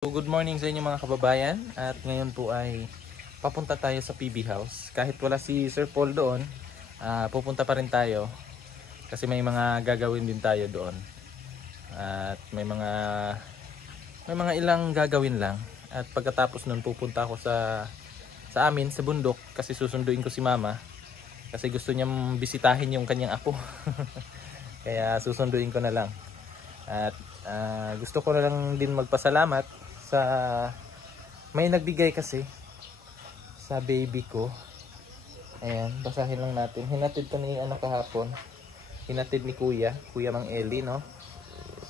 So good morning sa inyo mga kababayan, at ngayon po ay papunta tayo sa PB House. Kahit wala si Sir Paul doon, pupunta pa rin tayo kasi may mga gagawin din tayo doon. At may mga ilang gagawin lang, at pagkatapos nun pupunta ako sa amin sa bundok kasi susunduin ko si Mama kasi gusto niyang bisitahin yung kanyang apo. Kaya susunduin ko na lang. At gusto ko na lang din magpasalamat sa may nagbigay kasi sa baby ko. Ayan, basahin lang natin. Hinatid ko ni kahapon. Hinatid ni Kuya Mang Eli, no?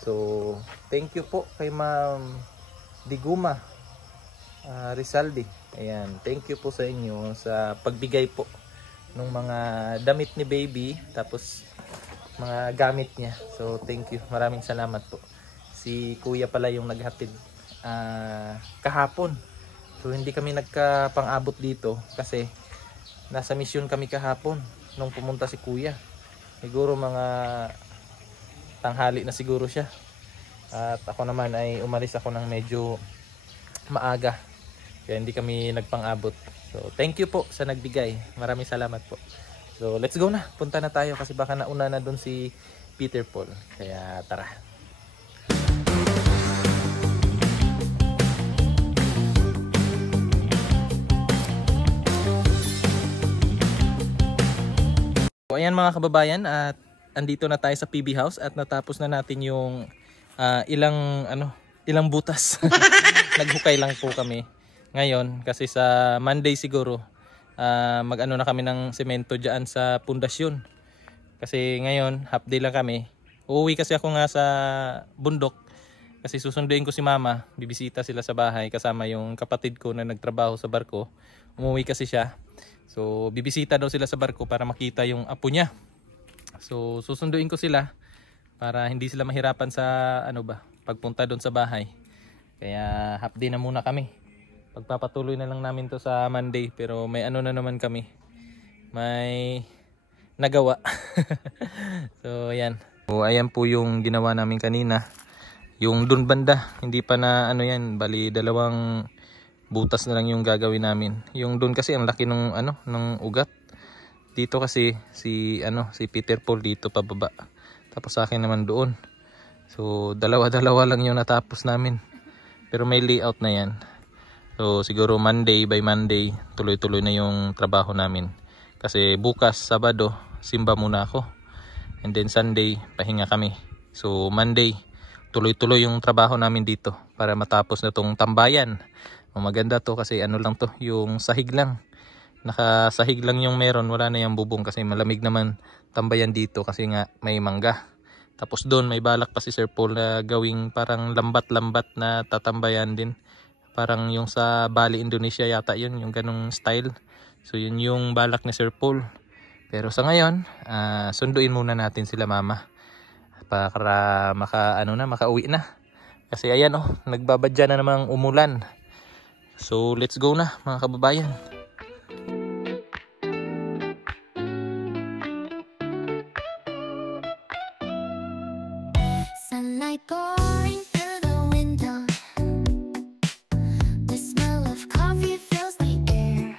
So, thank you po kay Ma'am Diguma Rizaldi. Ayan, thank you po sa inyo sa pagbigay po ng mga damit ni baby, tapos mga gamit niya. So, thank you. Maraming salamat po. Si Kuya pala yung naghatid kahapon. So hindi kami nagkapang-abot dito kasi nasa mission kami kahapon nung pumunta si Kuya. Siguro mga tanghali na siguro siya. At ako naman ay umalis ako ng medyo maaga. Kaya hindi kami nagpang-abot. So thank you po sa nagbigay. Maraming salamat po. So let's go na. Punta na tayo kasi baka nauna na doon si Peter Paul. Kaya tara. So ayan mga kababayan, at andito na tayo sa PB House at natapos na natin yung ilang butas. Naghukay lang po kami ngayon kasi sa Monday siguro mag-ano na kami ng semento diyan sa pundasyon. Kasi ngayon half day lang kami. Uuwi kasi ako nga sa bundok kasi susunduin ko si Mama. Bibisita sila sa bahay kasama yung kapatid ko na nagtrabaho sa barko. Umuwi kasi siya. So bibisita daw sila sa barko para makita yung apo niya. So susunduin ko sila para hindi sila mahirapan sa pagpunta doon sa bahay. Kaya half day na muna kami. Pagpapatuloy na lang namin to sa Monday, pero may na naman kami. May nagawa. So ayan. So ayan po yung ginawa namin kanina. Yung dun banda, hindi pa na bali dalawang butas na lang yung gagawin namin. Yung doon kasi ang laki ng ng ugat. Dito kasi si Peter Paul dito pababa. Tapos sa akin naman doon. So dalawa-dalawa lang yung natapos namin. Pero may layout na 'yan. So siguro Monday by Monday tuloy-tuloy na yung trabaho namin. Kasi bukas Sabado simba muna ako. And then Sunday pahinga kami. So Monday tuloy-tuloy yung trabaho namin dito para matapos na tong tambayan. Maganda to kasi lang to, yung sahig lang. Nakasahig lang yung meron, wala na yung bubong kasi malamig naman tambayan dito kasi nga may mangga. Tapos doon may balak pa si Sir Paul na gawing parang lambat-lambat na tatambayan din. Parang yung sa Bali, Indonesia yata yun, yung ganong style. So yun yung balak ni Sir Paul. Pero sa ngayon, sunduin muna natin sila Mama para makauwi na. Kasi ayan nagbabadya na namang umulan. So let's go na mga kababayan. Sunlight pouring through the window. The smell of coffee fills the air.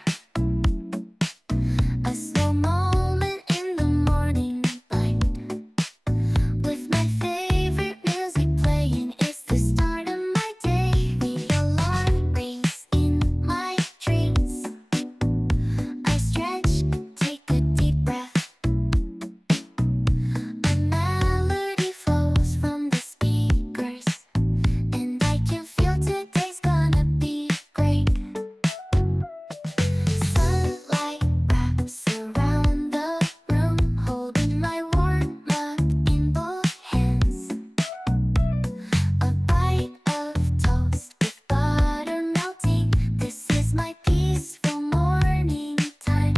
A slow moment in the morning light. With my favorite music playing, it's the start of my day. The alarm rings in my dreams. I stretch, take a deep breath. A melody flows from the speakers, and I can feel today's gonna be great. Sunlight wraps around the room, holding my warm mug in both hands. A bite of toast with butter melting. This is my peaceful morning time.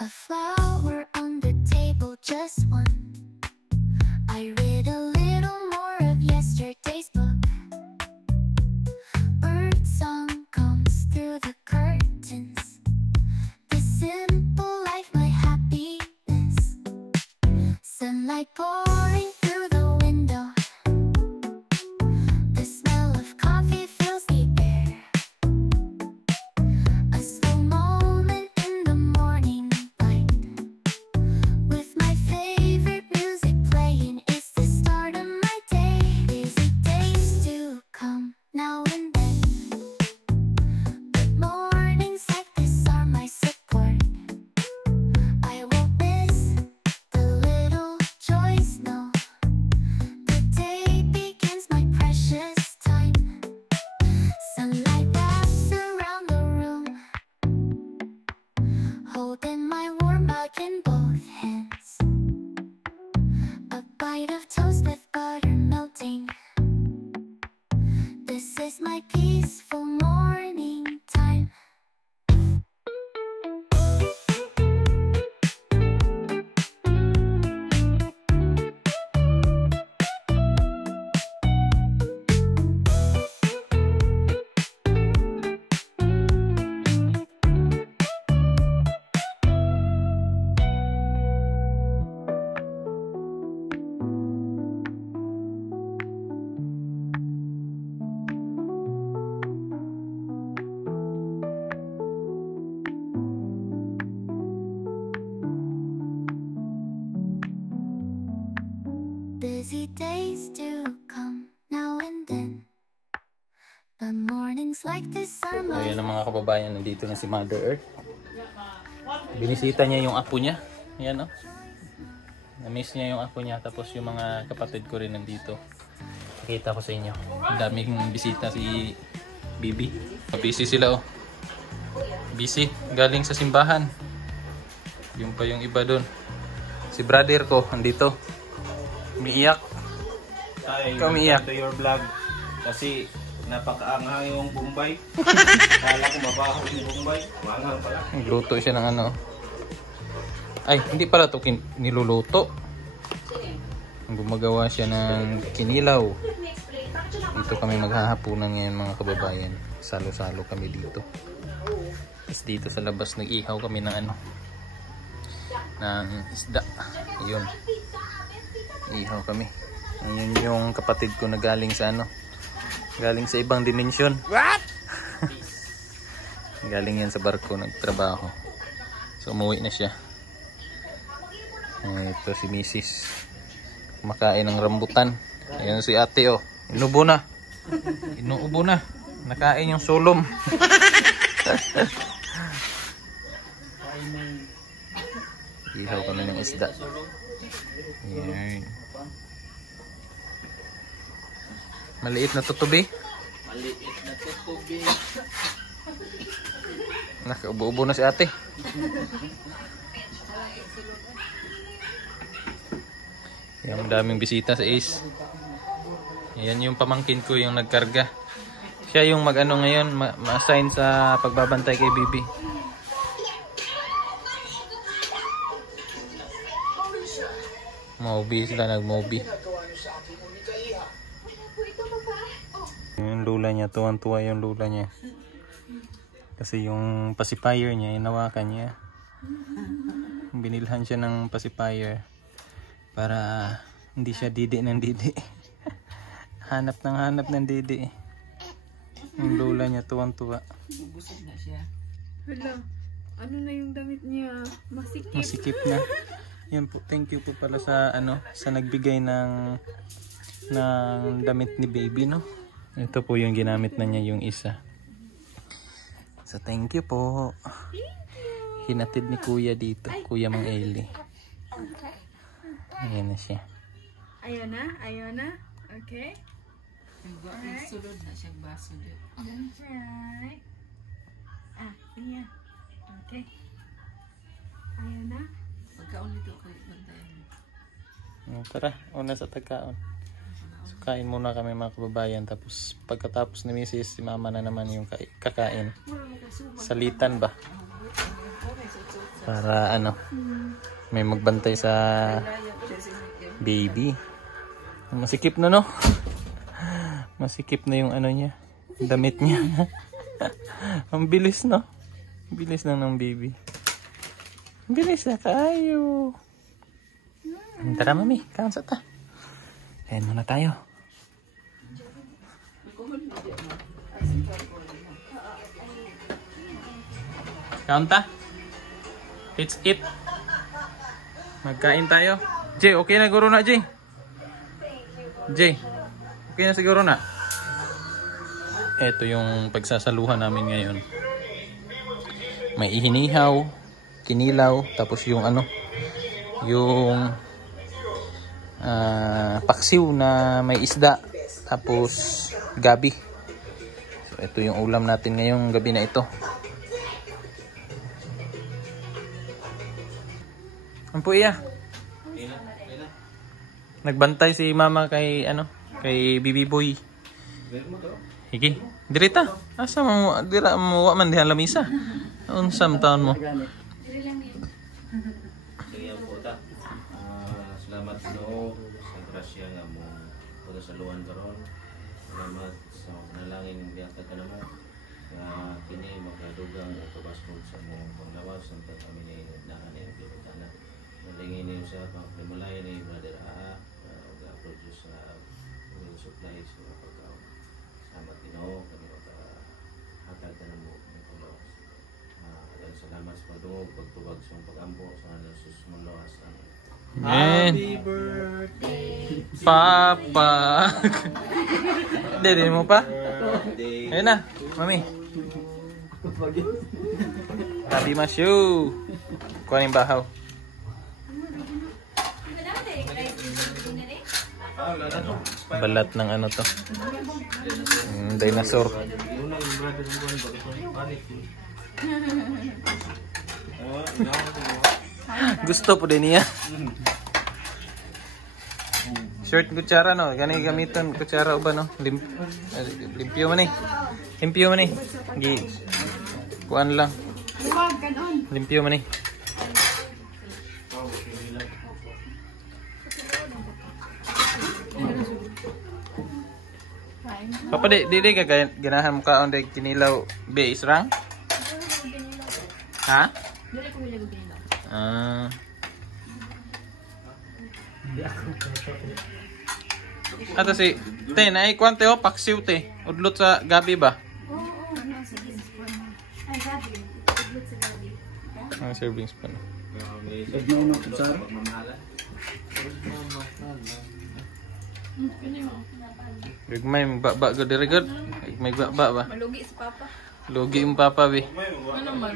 A flower on the table, just one. I read a little more of yesterday's book. Bird song comes through the curtains. The days do come now and then. But mornings like this are my Ayan ang mga kababayan, nandito na si Mother Earth. Binisita niya yung apo niya. Ayan, oh. Na-miss niya yung apo niya. Tapos yung mga kapatid ko rin nandito. Nakita ko sa inyo. Ang daming bisita si Bibi. Busy sila, oh. Busy. Galing sa simbahan. Yung pa yung iba doon. Si brother ko, andito. Umiiyak. Ikaw umiiyak. To your vlog. Kasi napakaanghang yung Bombay. Kala ko mabaho yung Bombay. Maanghang pala. Luto siya ng ano. Ay, hindi pala ito niluluto. Gumagawa siya ng kinilaw. Dito kami maghahapunan ngayon mga kababayan. Salo-salo kami dito. Tapos dito sa labas nag-ihaw kami ng ano. Ng isda. Ayun. Ihaw kami. Ayun yung kapatid ko na galing sa ano. Galing sa ibang dimensyon. What? Galing yan sa barko, nagtrabaho. So umuwi na siya. Ito si Mrs. Kumakain ng rambutan. Ayan si ate, oh. Inubo na. Inuubo na. Nakain yung sulom. Ihaw kami ng isda. Ayan. Maliit na tutubi. Maliit na tutubi. Nakaubo-ubo na si ate. Yung daming bisita sa Ace. Yan yung pamangkin ko yung nagkarga. Siya yung mag-ano ngayon, ma-assign sa pagbabantay kay Bibi. Mobi sila, nag-mobi. Yung lula niya, tuwang-tuwa yung lula niya. Kasi yung pacifier niya, inawakan niya. Binilhan siya ng pacifier para hindi siya didi ng didi. Hanap ng didi. Yung lula niya, tuwang-tuwa. Busog na siya. Hala, ano na yung damit niya? Masikip. Masikip na. Yan po, thank you po pala sa ano, sa nagbigay ng damit ni baby, no. Ito po yung ginamit na niya yung isa. So thank you po. Hinatid ni kuya dito, kuya Mang Eli. Ayan na siya. Ayaw na? Ayaw na? Okay. Sulod na siyang baso din. That's right. Ah, iya. Okay. Ayaw na? Pagkaon dito kay bantayan. Tara, una sa tagkaon. So, kain muna kami mga kababayan. Tapos pagkatapos ni Mrs. si Mama na naman yung kakain. Salitan ba? Para ano, may magbantay sa baby. Masikip na, no? Masikip na yung ano niya, damit niya. Ang bilis, no? Bilis lang ng baby. Bilis na kayo. Tara mami, kaon sa ta. Kain muna tayo. Kaon ta? It's it. Magkain tayo. Jay, okay na guro na, Jay? Jay, okay na siguro na? Ito yung pagsasaluhan namin ngayon. May ihinihaw, kinilaw, tapos yung ano, yung paksiw na may isda, tapos gabi. So ito yung ulam natin ngayong gabi na ito. Ang po iya. Nagbantay si mama kay ano, kay Bibi Boy. Higi, dirita. Asa mo dira mo wa man diha lamisa. Unsam taon mo? Kaya po ta. Salamat Ginoo sa grasya nga mo pagasaluhan karon. Salamat sa panalangin biyakan ka namo. Nga kini makadugang at kabaskog sa mong panglawas sa kami ni nahan ni Pilipina. Nalingin niyo sa pagmulay ni Brother A. Produce will supply sa pagkaon. Salamat Ginoo kami hatag ka namo ng panglawas. Salamat sa pagdungog, pagtubag sa pag-ampo sa Jesus mong lawas. Amen. Happy birthday. Papa. Dede mo pa? Birthday. Ayun na, mami. Happy Masyo. Kuha yung bahaw. Balat ng ano to. Dinosaur. Gusto po din niya. Short kutsara no. Gani gamiton kutsara uban no. Limpyo man eh. Limpyo man eh. Gi. Kuan lang. Limpyo man eh. Papa di ka ganahan mo ka on day kinilaw be israng? Ha? Ah. Ato si te naay kwante o paksiw te. Udlot sa gabi ba? Ang servings pa na. May magbaba ko diri god. May magbaba ba? Malugi si Papa. Lugi yung papa be. Ano man?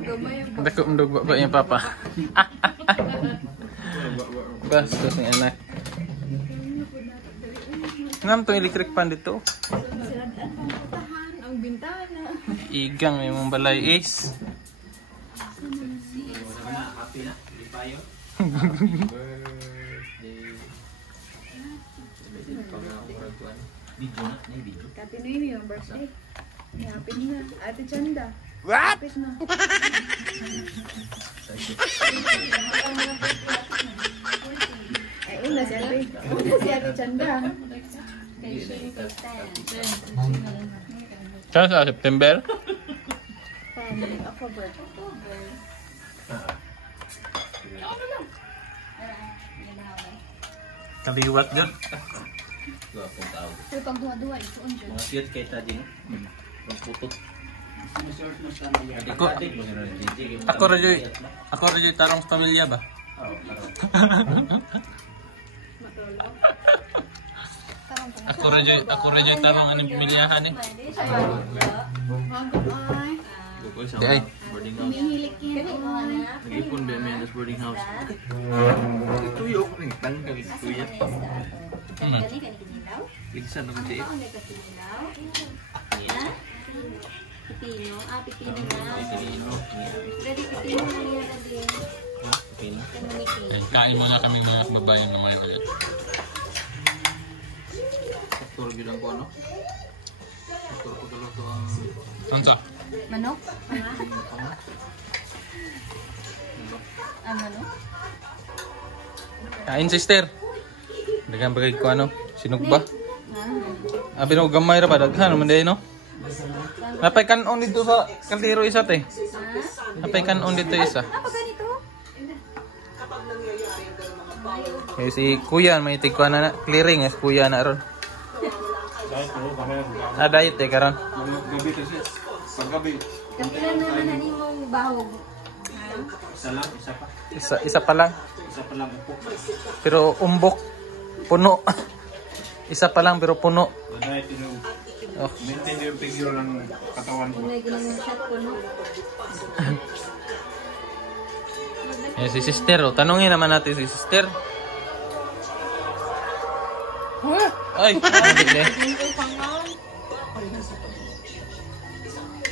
Gamay yung Dako mdog baba yung papa. Bastos ng anak. Ngam tong electric pan dito. ang bintana. Igang may mong balay is. Kati na yun yung birthday. Happy na. Ate Chanda. What? Happy na. Ay, una si Ate. Una si Ate Chanda. Saan sa September? October. Kaliwat gan. Dua pong tao. So, pag duwa-duwa, ito on dyan. Mga cute kay Tading. Ang putot. Ako rajoy tarong sa pamilya ba? Ako rajoy tarong anong pamilyahan eh. Di ay. Boarding house. Hihilik yan. Nag-ipon ba may sa boarding house? Tuyo ko rin. Tanggal tuyo. Ligsan naman siya. Pipino. Pipino na. Pilino. Ready, pipino na yan, Adi. Pilino. Kain muna kami mga kababayan na mga ulit. Saktor bilang ko ano? Saktor ko dalo to ang Tansa. Manok? Manok? Kain sister. Dagan bagay ko ano? Sinugba. Abi no gamay ra ba daghan man day no? Napay kanon dito sa kaldero isa te. Napay kanon dito isa. Apa ganito? Eh si kuya may tigkuan na clearing es kuya na ron. Diet eh karon. gabi kasi. Paggabi. Kapilan naman na mong bahog. Isa lang, isa pa. Isa pa lang. Isa pa lang upo. Pero umbok puno. Isa pa lang pero puno. Dahil tinong Oh. maintain yung figure ng katawan ko. May ginang shot ko, no? Eh, si sister, oh. Tanungin naman natin si sister. Ay, eh.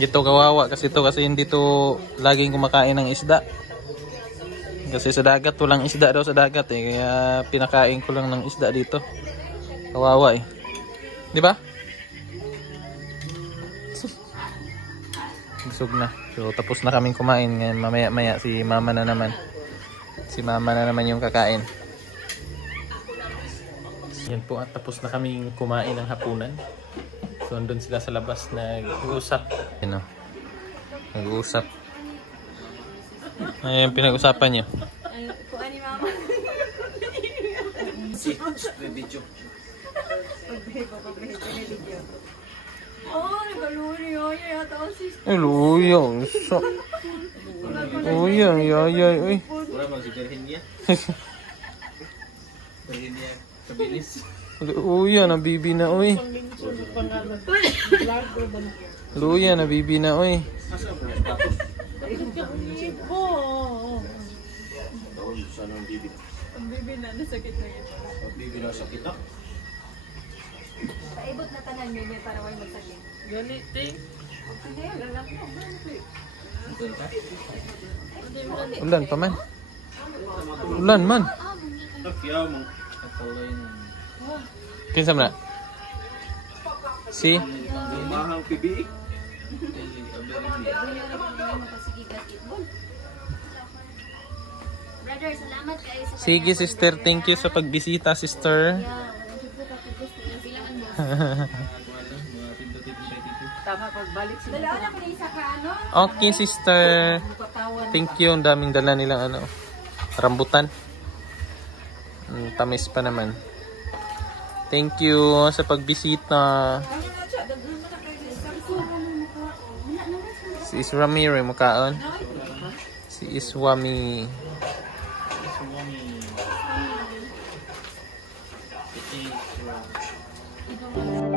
Ito kawawa kasi hindi to laging kumakain ng isda. Kasi sa dagat, walang isda daw sa dagat eh. Kaya pinakain ko lang ng isda dito. Kawawa eh. Di ba? Busog na. So tapos na kaming kumain. Ngayon mamaya-maya si mama na naman. Si mama na naman yung kakain. Yan po at tapos na kaming kumain ng hapunan. So andun sila sa labas nag-uusap. Yan o. Nag-uusap. Ayun pinag-usapan nyo. Kuha ni Mama. Oh, nagaluri yun. Yata ang sister. Ay, luya. Uy, ay, uy. Para magsigarhin niya. Garhin niya. Kabilis. Luya, nabibi na, oy. Luya, nabibi na, oy. Asa ang status? Daon, saan ang bibi? Ang bibi na, nasakit na yan. Ang bibi na sa kita. Paibot na tanan niya para wala magsakit. Ganit, ting. Okay, lalaki ko. Ito ka? Ulan pa man. Ulan man. Kaya mong katulay na. Kinsa man na? Si? Mahang pibi. Brother, salamat kayo sa Sige, sister. Thank you sa pagbisita, sister. Tama, pagbalik sila. Dalawa na ko na isa ka, ano? Okay, sister. Thank you. Ang daming dala nilang ano, rambutan. Tamis pa naman. Thank you sa pagbisita. Si Iswami rin makaon. Si Iswami. Ito